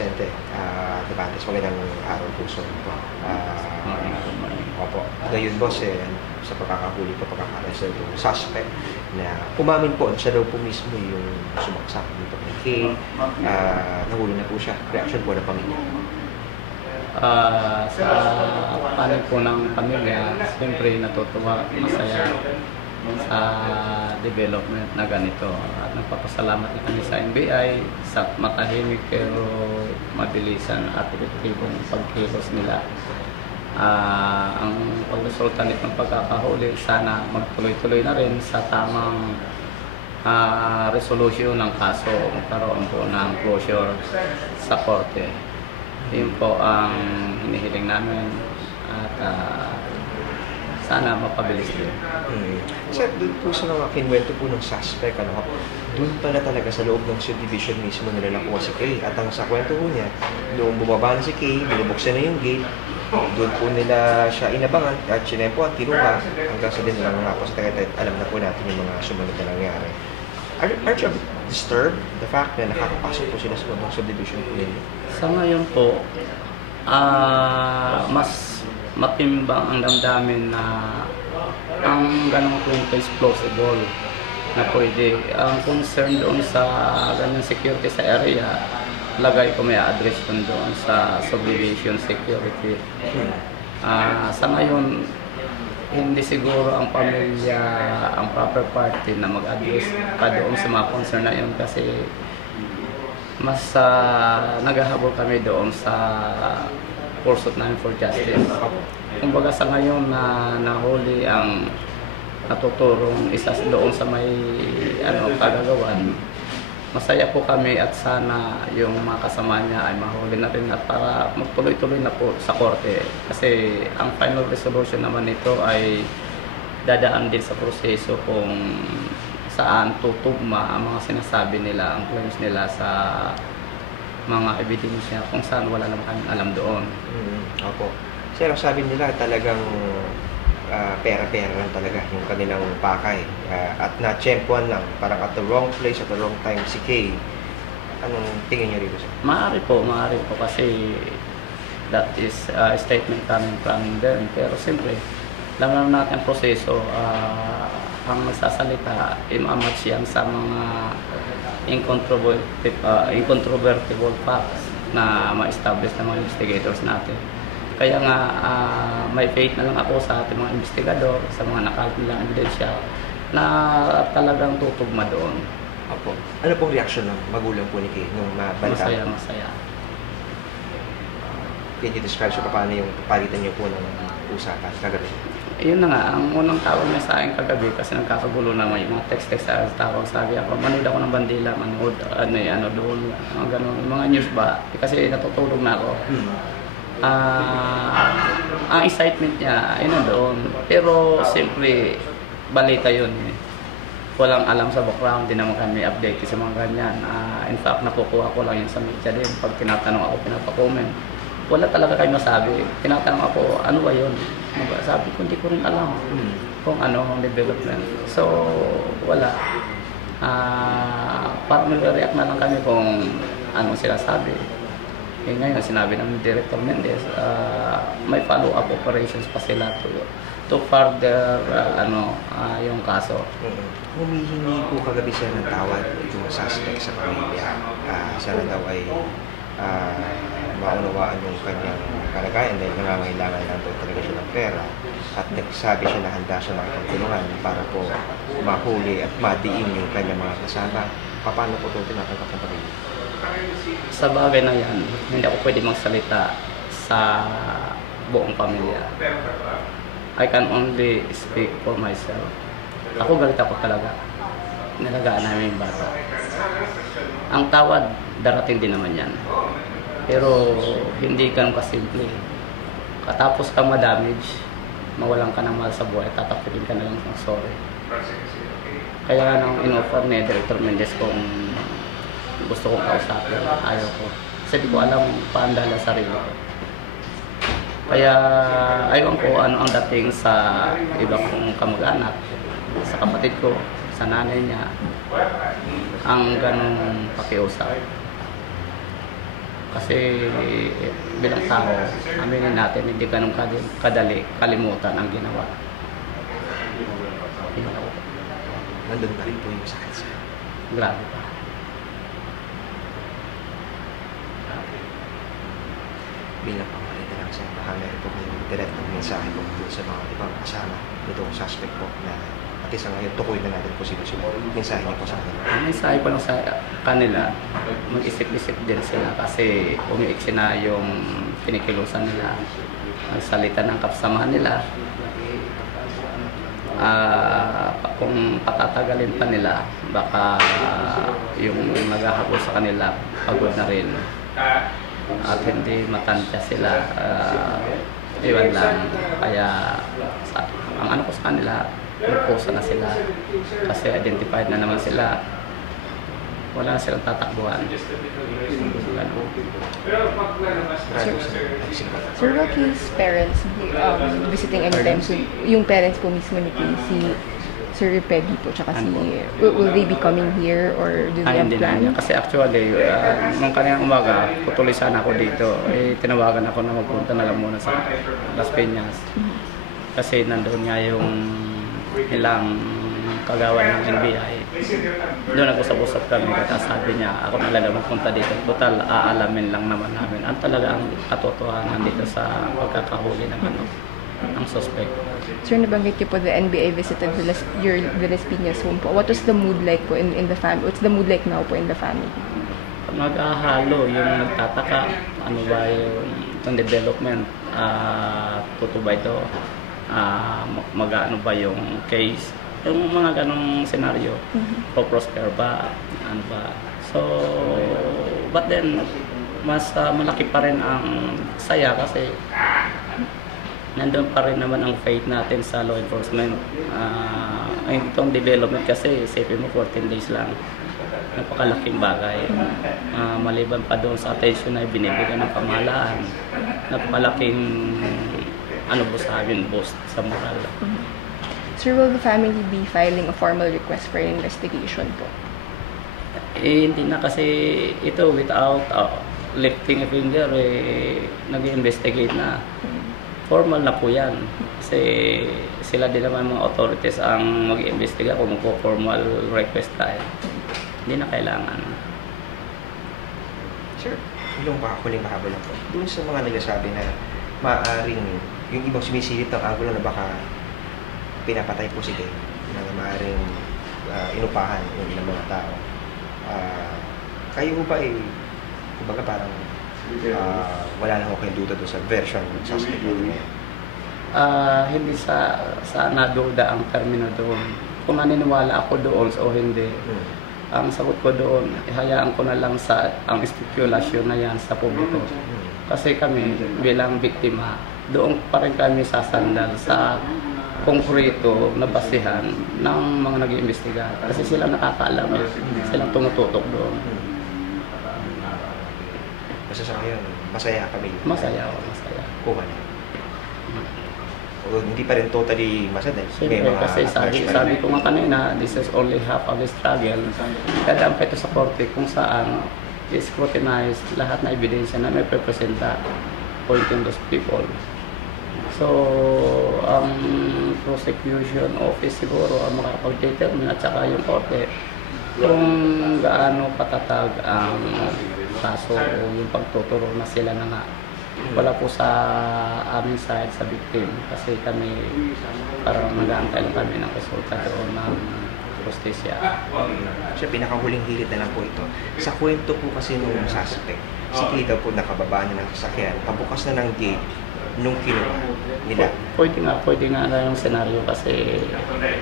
Vicente Devantes, magandang araw po sa inyo po. Opo, ngayon boss, sa pagkakahuli po, pagkakaresto yung suspect na umamin po, siya daw po mismo yung sumaksak dito kay Kay. Nahuli na po siya. Reaction po ng pamilya. Sa panig po ng pamilya, siyempre natutuwa, masaya sa development na ganito. At nagpapasalamat na kami sa NBI sa matahimik pero mabilisan at epektibong pagkilos nila. Ang pagresulta nitong pagkakahuli, sana magtuloy-tuloy na rin sa tamang resolution ng kaso, magkaroon po ng closure sa korte. Yun po ang hinihiling namin at sana mapabilis din. Sir, doon po sa mga kinwento po ng suspect, doon pala talaga sa loob ng subdivision mismo nila nakuha si Kay. At ang sa kwento po niya, noong bumaba na si Kay, binubuksan na yung gate, doon po nila siya inabangan at sinempo at tinuha hanggang sa din lang nga po sa tagaytay. Alam na po natin yung mga sumunod na nangyari. Are you disturbed the fact na nakakapasok po sila sa loob ng subdivision po ninyo? Sa ngayon po, mas matimbang ang damdamin na ang ganong kwento is plausible na pwede. Ang concern doon sa ganyang security sa area, lagay ko may address doon sa subdivision security. Sa ngayon, hindi siguro ang pamilya ang proper party na mag-address pa doon sa mga concern na yun kasi mas naghahabol kami doon sa pursuit namin for justice. Kumbaga sa ngayon na nahuli ang natuturong isa doon sa may kagagawan, masaya po kami at sana yung mga kasama niya ay mahuli na rin at para magtuloy-tuloy na po sa korte. Kasi ang final resolution naman nito ay dadaan din sa proseso kung saan tutugma ang mga sinasabi nila, ang claims nila sa mga ebidensya kung saan wala naman kami alam doon. Opo. Sir, ang sabi nila talagang pera-pera lang talaga yung kanilang pakay. At na-tsempuan lang, parang at the wrong place at the wrong time si Kay. Anong tingin niyo rito, sir? Maaari po kasi that is a statement coming from them. Pero siyempre, alam natin ang proseso. Ang nagsasalita, i-match yan sa mga incontrovertible facts na ma-establish ng mga investigators natin. Kaya nga, may faith na lang ako sa ating mga investigador, sa mga nakalat nilang ebidensya na talagang tutugma doon. Opo. Ano pong reaction ng magulang po ni Kay nung mabalita? Masaya. Can you describe so paano yung palitan niyo po ng usapan kagabi? Yun na nga, ang unang tawag niya sa akin kagabi kasi nagkakagulo naman yung mga text sa tawag, sabi ako, manood ako ng bandila, manood, doon, gano'n, mga news ba? Kasi natutulog na ako. Ang excitement niya, ayun na doon. Pero siyempre, balita yun. Walang alam sa background, di naman kami update sa mga ganyan. In fact, nakukuha ko lang yun sa media din. Pag tinatanong ako, pinapa-comment. Wala talaga kayo masabi. Tinatanong ako, ano ba yun? Sabi ko, hindi ko rin alam kung ano ang development. So, wala. Parang mag-react na lang kami kung anong sila sabi. Ngayon, sinabi ng Director Mendez, may follow-up operations pa sila to further yung kaso. Humihingi po kagabi siya ng tawad yung suspect sa pamilya. Sana daw ay maunawaan yung kanyang kalagayan dahil nangangailangan lang daw talaga siya ng pera at nagsabi siya na handa siya makipagtulungan para po mahuli at madiin yung kanyang mga kasama. Paano po ito tinatanggap ng pamilya? Sa bagay na yan, hindi ako pwede magsalita sa buong pamilya. I can only speak for myself. Ako galit ako talaga. Nilagaan namin yung bata. Ang tawad, darating din naman yan. Pero hindi ganun kasimple. Katapos ka ma-damage, mawalan ka ng mahal sa buhay, tatapitin ka na lang ng sorry. Kaya nang in-offer ni Director Mendez kung gusto kong kausapin, ayaw ko. Kasi di ko alam paano dahil sa sarili ko. Kaya ayaw ko ano ang dating sa iba kong kamag-anak, sa kapatid ko, sa nanay niya, ang ganong pakiusap. Kasi bilang tao, aminin natin, hindi ganun kadali kalimutan ang ginawa. Nandun pa rin po yung sakit sa Grabe pa. bilang pamalit na lang sa baka meron po may direct na mensahe po sa mga ibang kasama nitong suspect po na at isa ngayon tukoy na natin po sila. Mensahe niyo po sa kanila. Ang mensahe ko lang sa kanila, mag-isip-isip din sila kasi umiiksi na yung kinikilusan nila. Magsalita ng kapsamahan nila. Kung patatagalin pa nila, baka yung maghahabol sa kanila, pagod na rin. At hindi matansya sila, iwan lang. Kaya ang ano ko sa kanila, pupusa na sila kasi identified na naman sila, wala na silang tatakbuhan. Sir, will Kay's parents be visiting anytime soon? Yung parents po mismo ni Kay, si Sir Peggy po, tsaka si... Will they be coming here or do they have Hindi na plan? niya. Kasi actually, nung kanina umaga, tutuloy sana ako dito. Tinawagan ako na magpunta na lang muna sa Las Piñas. Kasi nandun nga yung ilang kagawan ng NBI. Doon nag-usap-usap kami. Kasi sabi niya, ako na lang magpunta dito. Total, aalamin lang naman namin. Ang talaga ang katotohanan dito sa pagkakahuli ng ang suspect. Sir, nabanggit niyo po the NBA visited your Las Piñas home po. What was the mood like po in the family? What's the mood like now po in the family? Nag-ahalo yung nagtataka. Ano ba yung development? Totoo ba ito? Mag-ano ba yung case? Yung mga ganong senaryo. Po-prosper ba? Ano ba? So, but then, mas malaki pa rin ang saya kasi nandun pa rin naman ang faith natin sa law enforcement. Itong development kasi, isipin mo 14 days lang. Napakalaking bagay. Maliban pa doon sa attention na binibigyan ng pamahalaan. Napakalaking boost sa moral. Sir, will the family be filing a formal request for an investigation po? Hindi na kasi ito without lifting a finger, nag-investigate na. Formal na po yan. Kasi sila din naman mga authorities ang mag-iimbestiga kung magpo-formal request tayo. Hindi na kailangan. Sir, yung huling mahabol lang po. Doon sa mga nagsasabi na maaaring yung ibang sumisilip ng angulo na baka pinapatay po si Kay, na maaaring inupahan yung ilang mga tao. Kayo ba kumbaga parang wala na kayong duda doon sa version ng suspect natin ngayon? Hindi sa naduda ang termino doon. Kung naniniwala ako doon o hindi, ang sagot ko doon, ihayaan ko na lang sa ang spekulasyon na yan sa publiko. Kasi kami bilang biktima, doon pa rin kami sasandal sa konkreto na basihan ng mga nag-iimbestiga. Kasi sila nakakaalam, silang tumututok doon. Basta sa ngayon, masaya kami. Masaya. Kuha na. O hindi pa rin totally masaya. Siyempre, kasi sabi ko nga kanina, this is only half of the struggle. Kaya ang ito sa korte kung saan i-scrutinize lahat na ebidensya na may representa pointing those people. So, ang prosecution office siguro ang makapag-determine at saka yung korte kung gaano katatag ang kaso o yung pagtuturo na sila na nga. Wala po sa aming side sa victim kasi kami parang mag-aantay lang kami ng resulta doon ng justisya. So, pinakahuling hilit na lang po ito. Sa kwento po kasi nung suspect, si Kay daw po nakababa na ng sasakyan, pabukas na ng gate nung kinuha nila. Pwede nga na yung senaryo kasi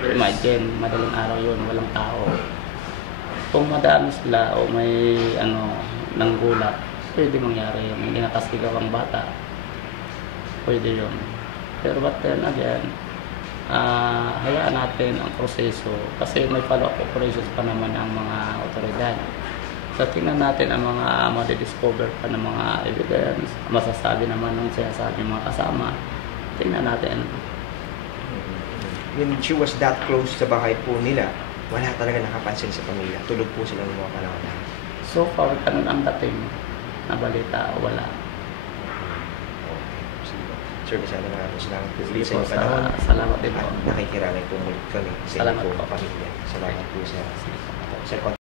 imagine, madaling araw yun, walang tao. Kung madami sila o may nanggulat, pwede mangyari yun. Hindi nakasigaw ang bata. Pwede yun. Pero but then again, hayaan natin ang proseso kasi may follow-up operations pa naman ang mga otoridad. So tingnan natin ang mga madidiscover pa ng mga evidence, masasabi naman nung sinasabi mga kasama. Tingnan natin. When she was that close sa bahay po nila, wala talaga nakapansin sa pamilya. Tulog po sila ng mga panahon. So far, ganun ang dating. na balita, wala. Sir, masyado na salamat po ulit Sige sa po, inyong panahon. salamat din po. At nakikiramay po muli kami sa Salamat inyong po. pamilya. Salamat po, sir. Sir,